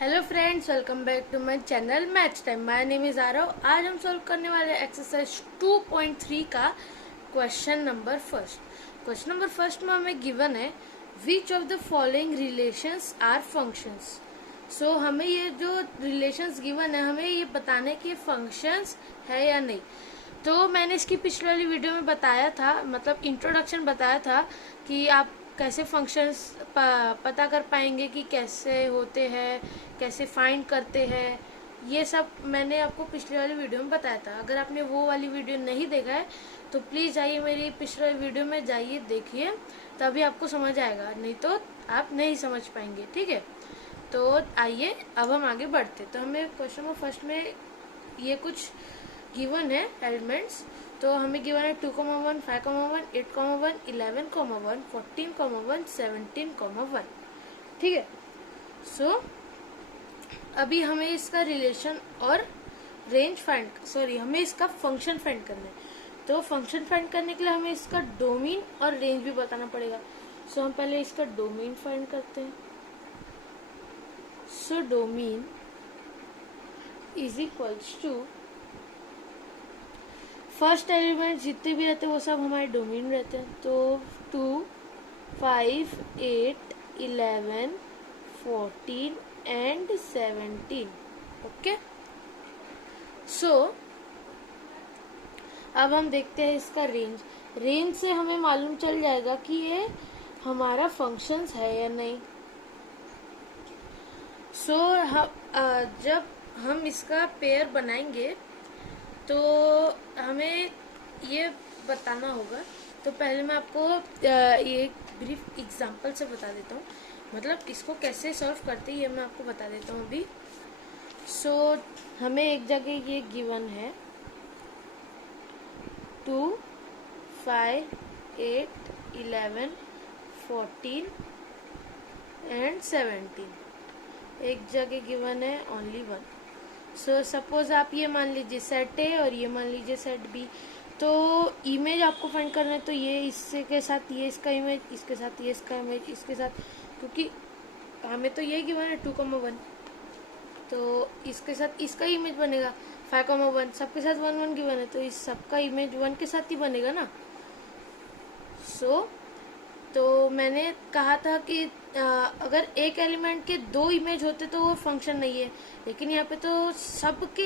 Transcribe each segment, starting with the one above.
Hello friends, welcome back to my channel maths time. My name is Aarav. आज हम solve करने वाले exercise 2.3 का क्वेश्चन नंबर फर्स्ट में हमें गिवन है which of the following relations are functions. So हमें ये जो रिलेशंस गिवन है हमें ये बताने कि फंक्शंस है या नहीं। तो मैंने इसकी पिछले वाली वीडियो में बताया था, मतलब इंट्रोडक्शन बताया था कि आप कैसे फंक्शंस पता कर पाएंगे कि कैसे होते हैं, कैसे फाइंड करते हैं। ये सब मैंने आपको पिछले वाली वीडियो में बताया था। अगर आपने वो वाली वीडियो नहीं देखा है तो प्लीज़ जाइए मेरी पिछले वीडियो में जाइए, देखिए, तभी आपको समझ आएगा, नहीं तो आप नहीं समझ पाएंगे। ठीक है, तो आइए अब हम आगे बढ़ते। तो हमें क्वेश्चन नंबर फर्स्ट में ये कुछ गिवन है एलिमेंट्स। तो हमें गिवन है 2,1, 5,1, 8,1, 11,1, 14,1, 17,1। ठीक है, सो अभी हमें इसका रिलेशन और हमें इसका फंक्शन फाइंड करना है। तो फंक्शन फाइंड करने के लिए हमें इसका डोमेन और रेंज भी बताना पड़ेगा। सो हम पहले इसका डोमेन फाइंड करते हैं। So domain is equals to first element जितने भी रहते हैं वो सब हमारे डोमेन में रहते हैं। तो 2, 5, 8, 11, 14 एंड 17। ओके, सो अब हम देखते हैं इसका रेंज से हमें मालूम चल जाएगा कि ये हमारा फंक्शंस है या नहीं। सो जब हम इसका पेयर बनाएंगे तो हमें ये बताना होगा। तो पहले मैं आपको ये ब्रीफ एग्जांपल से बता देता हूँ, मतलब इसको कैसे सॉल्व करते हैं ये मैं आपको बता देता हूँ अभी। सो हमें एक जगह ये गिवन है 2, 5, 8, 11, 14 एंड 17। एक जगह गिवन है ओनली 1। सो सपोज आप ये मान लीजिए सेट ए और ये मान लीजिए सेट बी। तो इमेज आपको फाइंड करना है, तो ये इससे के साथ ये इसका इमेज, इसके साथ ये इसका इमेज, इसके साथ, क्योंकि हमें तो ये गिवन है 2,1, तो इसके साथ इसका इमेज बनेगा 5,1। सबके साथ 1 गिवन है तो इस सबका इमेज 1 के साथ ही बनेगा ना। सो तो मैंने कहा था कि अगर एक एलिमेंट के 2 इमेज होते तो वो फंक्शन नहीं है, लेकिन यहाँ पे तो सबके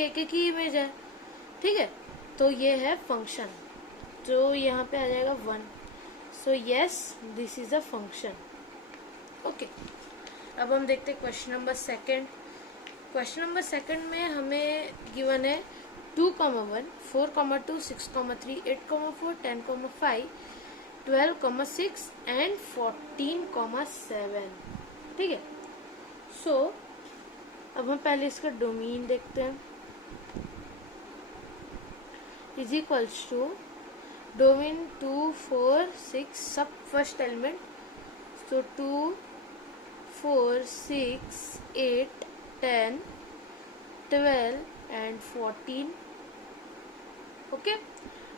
एक एक ही इमेज है। ठीक है, तो ये है फंक्शन। तो यहाँ पे आ जाएगा 1। So yes, this is a function. Okay, अब हम देखते हैं question number second. Question number second में हमें गिवन है 2,1, 4,2, 6,3, 8,4, 10,5, 12,6 एंड 14,7। ठीक है, सो अब हम पहले इसका डोमेन देखते हैं। इज इक्वल्स टू डोमेन 2, 4, 6 सब first element. So 2, 4, 6, 8, 10, 12 and 14। Okay,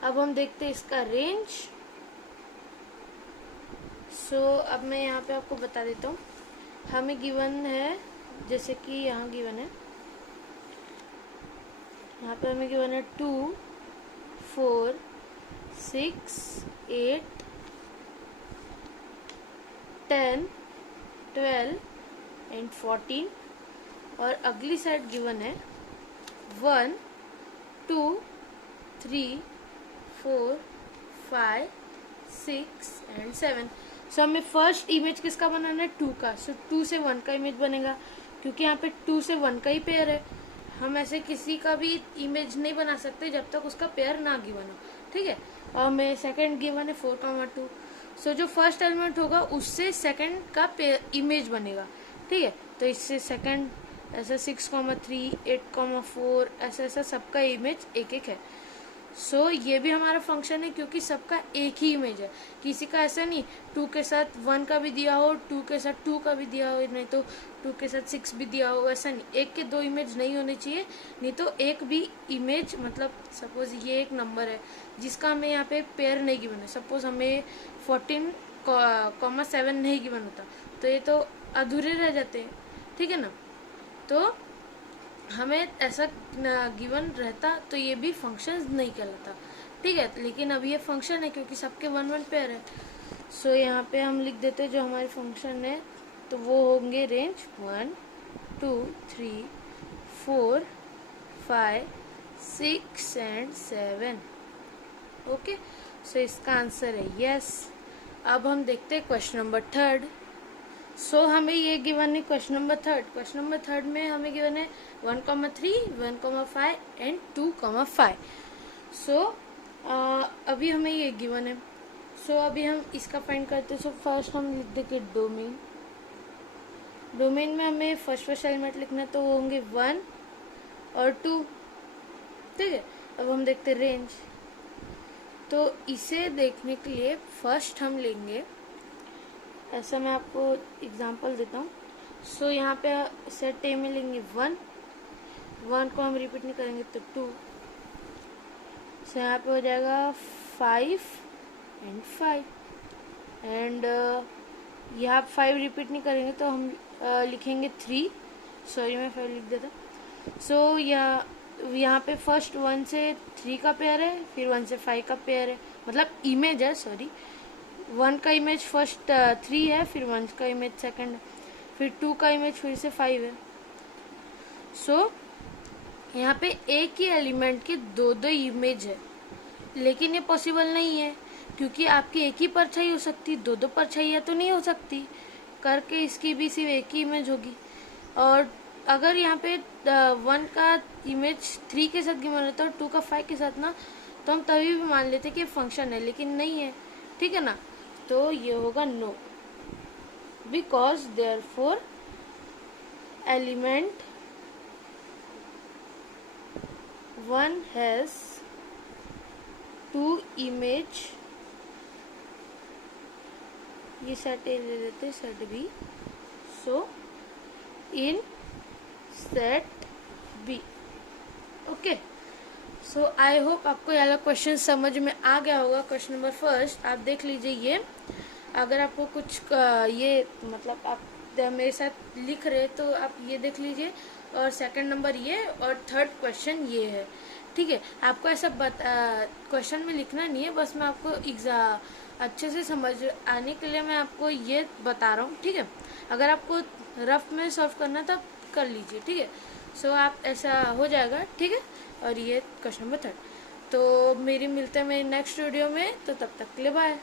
अब हम देखते हैं इसका रेंज। सो अब मैं यहाँ पे आपको बता देता हूँ। हमें गिवन है, जैसे कि यहाँ गिवन है, यहाँ पे हमें गिवन है 2, 4, 6, 8, 10, 12 एंड 14। और अगली साइड गिवन है 1, 2, 3, 4, 5, 6 एंड 7। सो हमें फर्स्ट इमेज किसका बनाना है? 2 का। सो 2 से 1 का इमेज बनेगा, क्योंकि यहाँ पे 2 से 1 का ही पेयर है। हम ऐसे किसी का भी इमेज नहीं बना सकते जब तक उसका पेयर ना गिवन हो। ठीक है, और हमें सेकंड गिवन है 4,2। सो जो फर्स्ट एलिमेंट होगा उससे सेकंड का इमेज बनेगा। ठीक है, तो इससे सेकंड ऐसा 6,3, 8,4 ऐसा ऐसा सबका इमेज एक एक है। सो ये भी हमारा फंक्शन है, क्योंकि सबका एक ही इमेज है। किसी का ऐसा नहीं 2 के साथ 1 का भी दिया हो, 2 के साथ 2 का भी दिया हो, नहीं तो 2 के साथ 6 भी दिया हो, ऐसा नहीं। एक के 2 इमेज नहीं होने चाहिए, नहीं तो एक भी इमेज, मतलब सपोज ये एक नंबर है जिसका हमें यहाँ पे पेयर नहीं गिवन है। सपोज हमें 14,7 नहीं गिवन होता तो ये तो अधूरे रह जाते हैं। ठीक है ना। तो हमें ऐसा गिवन रहता तो ये भी फंक्शन नहीं कहलाता, ठीक है। लेकिन अब ये फंक्शन है क्योंकि सबके वन वन पेयर है। सो यहाँ पे हम लिख देते हैं जो हमारे फंक्शन है, तो वो होंगे रेंज 1 2 3 4 5 6 एंड 7। ओके, सो इसका आंसर है यस। अब हम देखते हैं क्वेश्चन नंबर थर्ड। सो हमें ये गिवन है question number third. Question number third में हमें गिवन है 1,3 1,5 एंड 2,5। सो अभी हमें ये गिवन है। सो अभी हम इसका फाइंड करते हैं। सो फर्स्ट हम लिख देंगे डोमेन। डोमेन में हमें फर्स्ट एलिमेंट लिखना है, तो वो होंगे 1 और 2, ठीक है। अब हम देखते हैं रेंज। तो इसे देखने के लिए फर्स्ट हम लेंगे, ऐसा मैं आपको एग्जांपल देता हूँ। सो यहाँ पे सेट ए में लेंगे 1 को हम रिपीट नहीं करेंगे तो 2। सो यहाँ पे हो जाएगा 5 एंड 5 एंड यहाँ 5 रिपीट नहीं करेंगे तो हम लिखेंगे 3। सॉरी मैं 5 लिख देता। सो यहाँ पे फर्स्ट 1 से 3 का पेयर है, फिर 1 से 5 का पेयर है, मतलब इमेज है, सॉरी 1 का इमेज फर्स्ट 3 है, फिर 1 का इमेज सेकंड है, फिर 2 का इमेज फिर से 5 है। सो यहाँ पे एक ही एलिमेंट के दो दो इमेज है, लेकिन ये पॉसिबल नहीं है क्योंकि आपकी एक ही परछाई हो सकती, दो दो परछाइयाँ तो नहीं हो सकती, करके इसकी भी सिर्फ एक ही इमेज होगी। और अगर यहाँ पे 1 का इमेज 3 के साथ गिवन रहता और 2 का 5 के साथ ना, तो हम तभी भी मान लेते कि फंक्शन है, लेकिन नहीं है, ठीक है ना। तो ये होगा no, because therefore element 1 has 2 image. ये सेट ए ले लेते, set B. So in set B. Okay, so I hope आपको ये वाला क्वेश्चन समझ में आ गया होगा। क्वेश्चन नंबर फर्स्ट आप देख लीजिए। ये अगर आपको कुछ ये मतलब आप मेरे साथ लिख रहे तो आप ये देख लीजिए, और सेकंड नंबर ये, और थर्ड क्वेश्चन ये है, ठीक है। आपको ऐसा क्वेश्चन में लिखना नहीं है, बस मैं आपको अच्छे से समझ आने के लिए मैं आपको ये बता रहा हूँ, ठीक है। अगर आपको रफ में सॉल्व करना तो आप कर लीजिए, ठीक है। सो आप ऐसा हो जाएगा, ठीक है। और ये क्वेश्चन नंबर थर्ड। तो मेरी मिलते हैं मेरी नेक्स्ट वीडियो में, तो तब तक के लिए बाय।